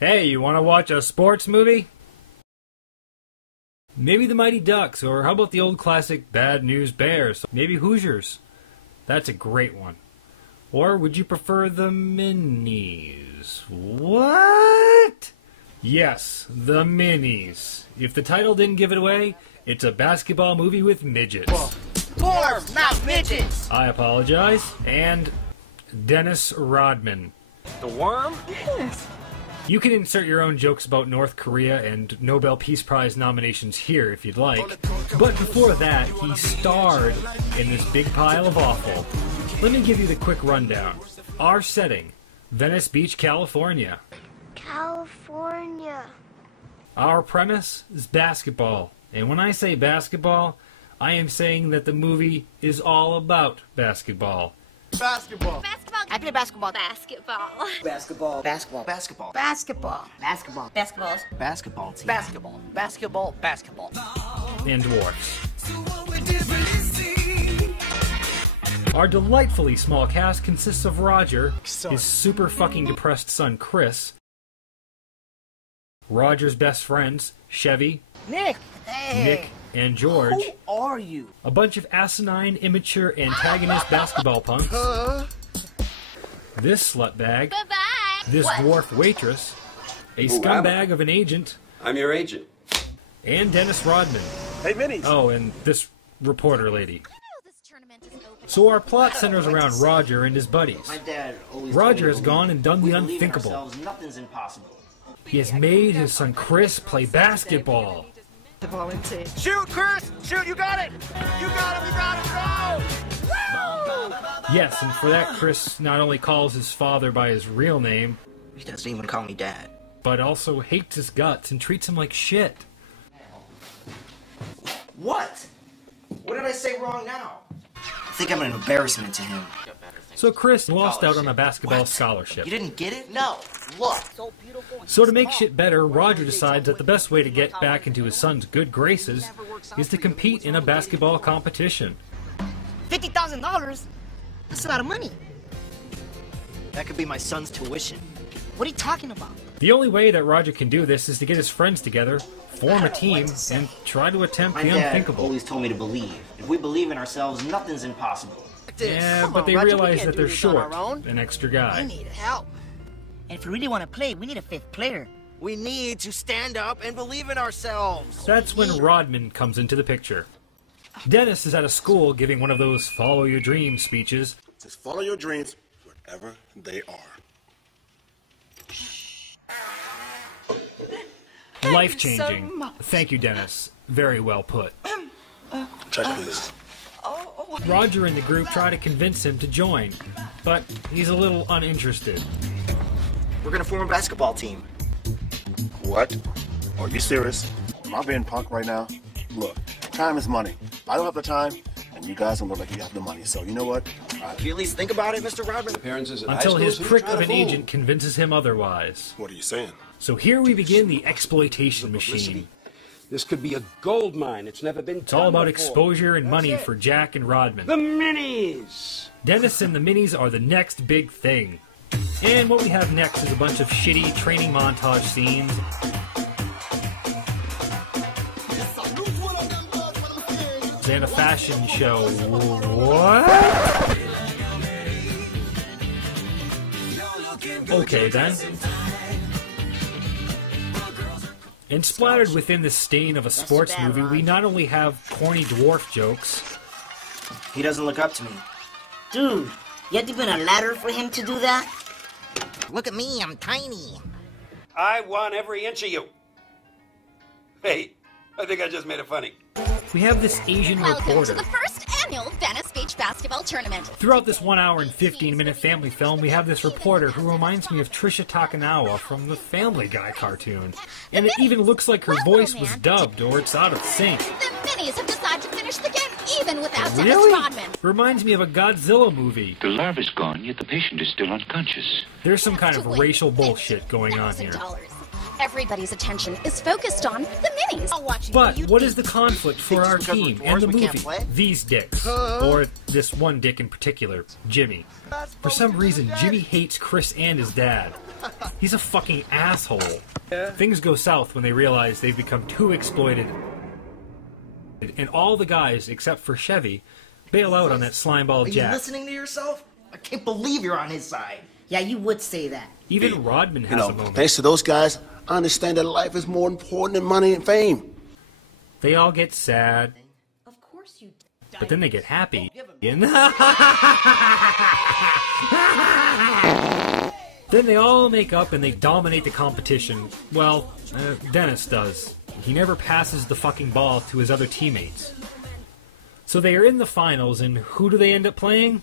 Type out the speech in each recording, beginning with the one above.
Hey, you want to watch a sports movie? Maybe the Mighty Ducks, or how about the old classic Bad News Bears? Maybe Hoosiers. That's a great one. Or would you prefer the Minis? What? Yes, the Minis. If the title didn't give it away, it's a basketball movie with midgets. Dwarfs, not midgets! I apologize. And Dennis Rodman. The worm? Yes. You can insert your own jokes about North Korea and Nobel Peace Prize nominations here if you'd like. But before that, he starred in this big pile of awful. Let me give you the quick rundown. Our setting, Venice Beach, California. California. Our premise is basketball. And when I say basketball, I am saying that the movie is all about basketball. Basketball. Basketball. I play basketball. Basketball. Basketball. Basketball. Basketball. Basketball. Basketball. Basketballs. Basketball team. Basketball. Basketball. Basketball. And dwarfs. Our delightfully small cast consists of Roger, his super fucking depressed son Chris, Roger's best friends, Chevy, Nick. Hey. Nick, and George, Who are you? a bunch of asinine, immature, antagonist basketball punks, this slutbag, Bye-bye. this dwarf waitress, a scumbag of an agent, I'm your agent. and Dennis Rodman. Hey, Minis. Oh, and this reporter lady. This tournament is open. So our plot centers around Roger and his buddies. My dad always Roger told me has to gone and done we the believe in unthinkable. ourselves, nothing's impossible. He has made his son Chris play basketball. Shoot, Chris! Shoot, you got it! You got it, we got it, go! Yes, and for that Chris not only calls his father by his real name, He doesn't even call me dad. but also hates his guts and treats him like shit. What? What did I say wrong now? I think I'm an embarrassment to him. So Chris lost out on a basketball scholarship. You didn't get it? No. Look. So beautiful. So to make shit better, Roger decides that the best way to get back into his son's good graces is to compete in a basketball competition. $50,000? That's a lot of money. That could be my son's tuition. What are you talking about? The only way that Roger can do this is to get his friends together, form a team, and try to attempt My the dad unthinkable. always told me to believe. If we believe in ourselves, nothing's impossible. Yeah, Come but on, they Roger, we realize can't that do they're this on short, our own. an extra I guy. need help. And if we really want to play, we need a fifth player. We need to stand up and believe in ourselves. That's when Rodman comes into the picture. Dennis is at a school giving one of those follow your dreams speeches. Just follow your dreams wherever they are. Life-changing. Thank you, Dennis. Very well put. Check please. Roger and the group try to convince him to join, but he's a little uninterested. We're gonna form a basketball team. What? Are you serious? Am I being punked right now? Look, time is money. I don't have the time, and you guys don't look like you have the money. So you know what? Can you at least think about it, Mr. Rodman? Appearances at Until high his schools, prick who's of an trying to fool? agent convinces him otherwise. What are you saying? So here we begin the exploitation machine. This could be a gold mine. It's never been It's all about exposure and money for Jack and Rodman. The Minis! Dennis and the Minis are the next big thing. And what we have next is a bunch of shitty training montage scenes. And a fashion show. What? Okay then. And splattered within the stain of a sports movie, we not only have corny dwarf jokes, He doesn't look up to me. Dude, you had to build a ladder for him to do that? Look at me, I'm tiny. I want every inch of you. Hey, I think I just made it funny. we have this Asian Welcome reporter. to the first annual Venice Beach Basketball Tournament. Throughout this 1 hour and 15-minute family film, we have this reporter who reminds me of Trisha Takanawa from the Family Guy cartoon. And it even looks like her voice was dubbed or it's out of sync. The Minis have decided to finish the game even without Dennis Really? Rodman. Reminds me of a Godzilla movie. The larva's gone, yet the patient is still unconscious. There's some kind of To win racial bullshit going on here. $50,000. Everybody's attention is focused on the Minis. I'll watch you. But what is the conflict for our team and the we can't movie? play? These dicks. Or this one dick in particular, Jimmy. For some reason, Jimmy hates Chris and his dad. He's a fucking asshole. Things go south when they realize they've become too exploited. And all the guys, except for Chevy, bail out on that slimeball Are you Jack. listening to yourself? I can't believe you're on his side. Yeah, you would say that. Even Rodman has a moment. Thanks to those guys, I understand that life is more important than money and fame. They all get sad, Of course you do. but then they get happy. Then they all make up and they dominate the competition. Well, Dennis does. He never passes the fucking ball to his other teammates. So they are in the finals, and who do they end up playing?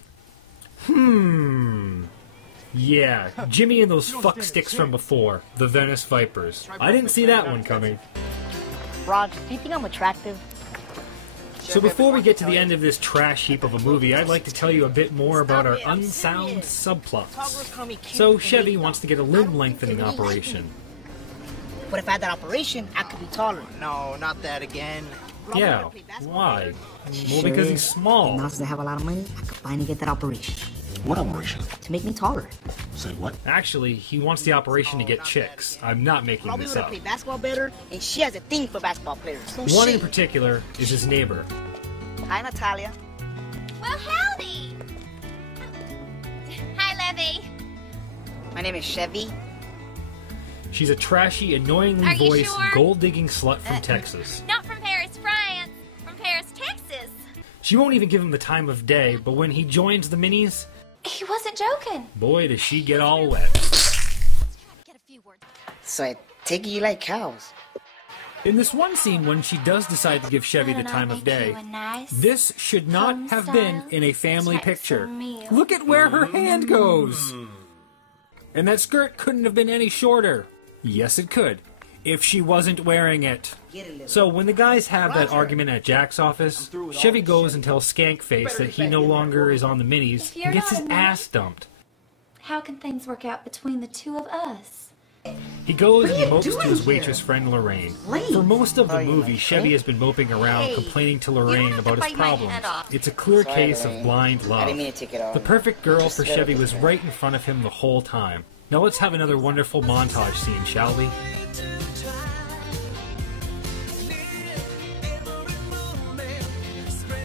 Yeah, Jimmy and those fuck sticks from before, the Venice Vipers. I didn't see that one coming. Rog, do you think I'm attractive? So before we get to the end of this trash heap of a movie, I'd like to tell you a bit more about our unsound subplots. So Chevy wants to get a limb lengthening operation. But if I had that operation, I could be taller. No, not that again. Yeah, why? Well, because he's small. Now since I have a lot of money, I could finally get that operation. What operation? To make me taller. Say what? Actually, he wants the operation to get chicks. I'm not making I'll be this able to up. play basketball better, and she has a thing for basketball players. No One in shade. particular is his neighbor. Hi, Natalia. Well, howdy. Hi, Levy. My name is Chevy. She's a trashy, annoyingly Are you voiced, sure? gold-digging slut from Texas. Not from Paris, France. From Paris, Texas. She won't even give him the time of day, but when he joins the minis, He wasn't joking. boy, does she get all wet. Get a few words. So I take it you like cows. In this one scene, when she does decide to give Chevy the time of day, this should not have been in a family picture. Look at where her hand goes! And that skirt couldn't have been any shorter. Yes, it could, if she wasn't wearing it. So when the guys have that argument at Jack's office, Chevy goes and tells Skankface that he no longer is on the minis and gets his ass dumped. How can things work out between the two of us? He goes and he mopes to his waitress friend Lorraine. For most of the movie, Chevy has been moping around, complaining to Lorraine about his problems. It's a clear case of blind I didn't mean love. to take it off. The perfect girl for Chevy was right in front of him the whole time. Now let's have another wonderful montage scene, shall we?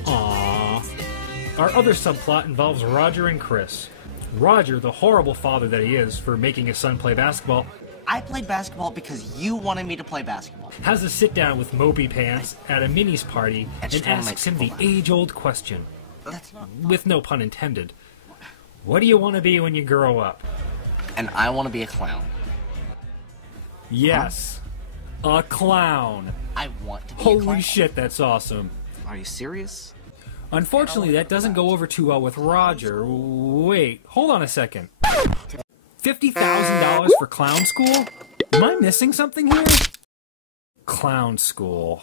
Aww. Our other subplot involves Roger and Chris. Roger, the horrible father that he is for making his son play basketball, I played basketball because you wanted me to play basketball. has a sit-down with Mopey Pants at a minis party and just wanna asks make him the people age-old question, That's not. with no pun intended. What do you want to be when you grow up? And I want to be a clown. Yes, a clown. I want to be a Holy clown. shit, that's awesome. Are you serious? Unfortunately, that doesn't go over too well with Roger. Wait, hold on a second. $50,000 for clown school? Am I missing something here? Clown school.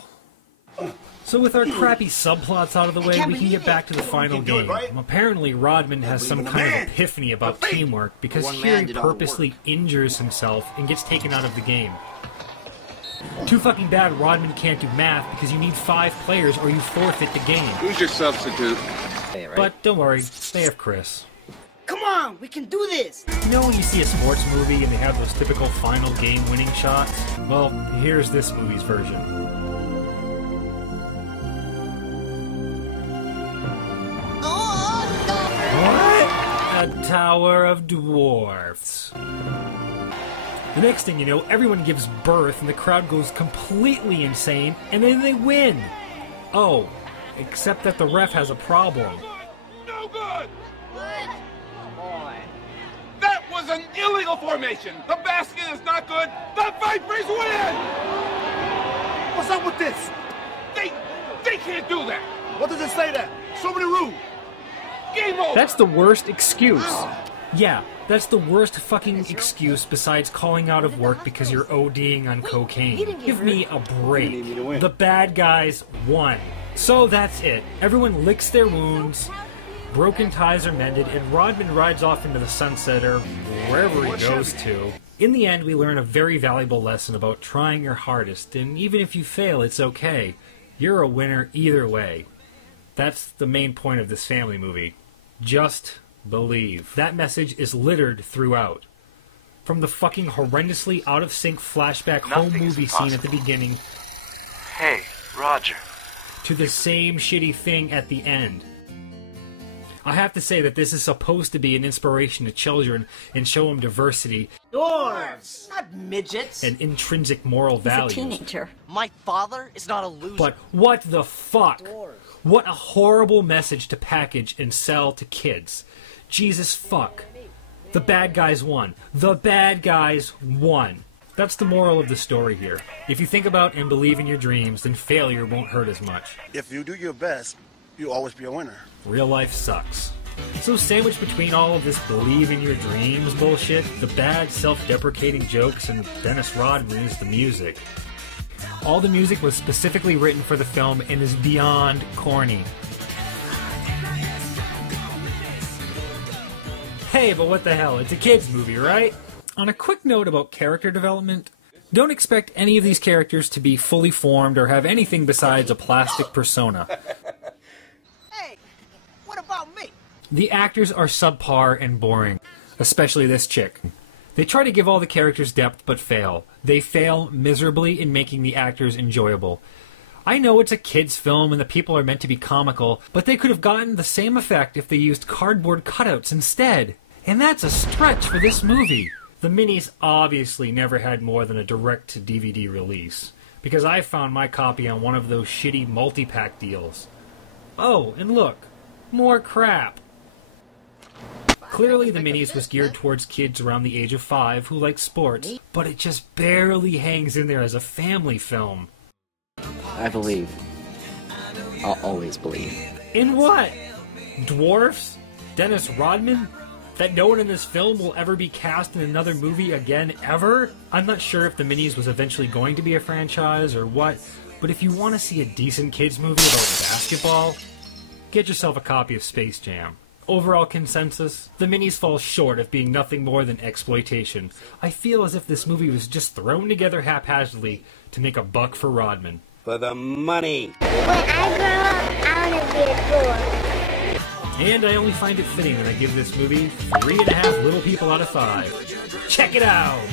So with our crappy subplots out of the way, we can get back to the final game. Apparently, Rodman has some kind of epiphany about teamwork because here he purposely injures himself and gets taken out of the game. Too fucking bad Rodman can't do math because you need 5 players or you forfeit the game. Who's your substitute? But don't worry, they have Chris. Come on, we can do this. You know when you see a sports movie and they have those typical final game winning shots? Well, here's this movie's version. What? A tower of dwarfs. The next thing you know, everyone gives birth and the crowd goes completely insane, and then they win. Oh, except that the ref has a problem. No good! That was an illegal formation! The basket is not good! The Vipers win! What's up with this? They can't do that! What does it say there? Show me the rule. Game over! That's the worst excuse. Yeah, that's the worst fucking excuse besides calling out of work because you're ODing on cocaine. Give me a break. The bad guys won. So that's it. Everyone licks their wounds, broken ties are mended, and Rodman rides off into the sunset or wherever he goes to. In the end, we learn a very valuable lesson about trying your hardest, and even if you fail, it's okay. You're a winner either way. That's the main point of this family movie. Just believe. That message is littered throughout. From the fucking horrendously out-of-sync flashback home movie scene at the beginning. Hey, Roger. To the same shitty thing at the end. I have to say that this is supposed to be an inspiration to children and show them diversity. Dwarves, not midgets. And intrinsic moral values. He's a teenager. My father is not a loser. But what the fuck? Dwarves. What a horrible message to package and sell to kids. Jesus fuck. The bad guys won. The bad guys won. That's the moral of the story here. If you think about and believe in your dreams, then failure won't hurt as much. If you do your best, you'll always be a winner. Real life sucks. So sandwiched between all of this believe in your dreams bullshit, the bad self-deprecating jokes, and Dennis Rodman is the music. All the music was specifically written for the film and is beyond corny. Hey, but what the hell, it's a kid's movie, right? On a quick note about character development, don't expect any of these characters to be fully formed or have anything besides a plastic persona. Hey, what about me? The actors are subpar and boring, especially this chick. They try to give all the characters depth but fail. They fail miserably in making the actors enjoyable. I know it's a kid's film and the people are meant to be comical, but they could have gotten the same effect if they used cardboard cutouts instead. And that's a stretch for this movie. The minis obviously never had more than a direct-to-DVD release, because I found my copy on one of those shitty multi-pack deals. Oh, and look, more crap. Clearly the minis was geared towards kids around the age of 5 who like sports, but it just barely hangs in there as a family film. I believe. I'll always believe. In what? Dwarfs? Dennis Rodman? That no one in this film will ever be cast in another movie again, ever? I'm not sure if the Minis was eventually going to be a franchise or what, but if you want to see a decent kids movie about basketball, get yourself a copy of Space Jam. Overall consensus, the Minis fall short of being nothing more than exploitation. I feel as if this movie was just thrown together haphazardly to make a buck for Rodman. For the money. When I grow up, I want to be a dwarf. And I only find it fitting that I give this movie 3.5 little people out of 5. Check it out!